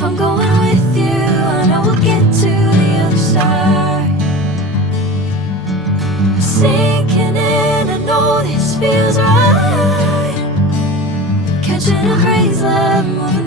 If I'm going with you, I know we'll get to the other side. Sinking in, I know this feels right. Catching a crazy love, moving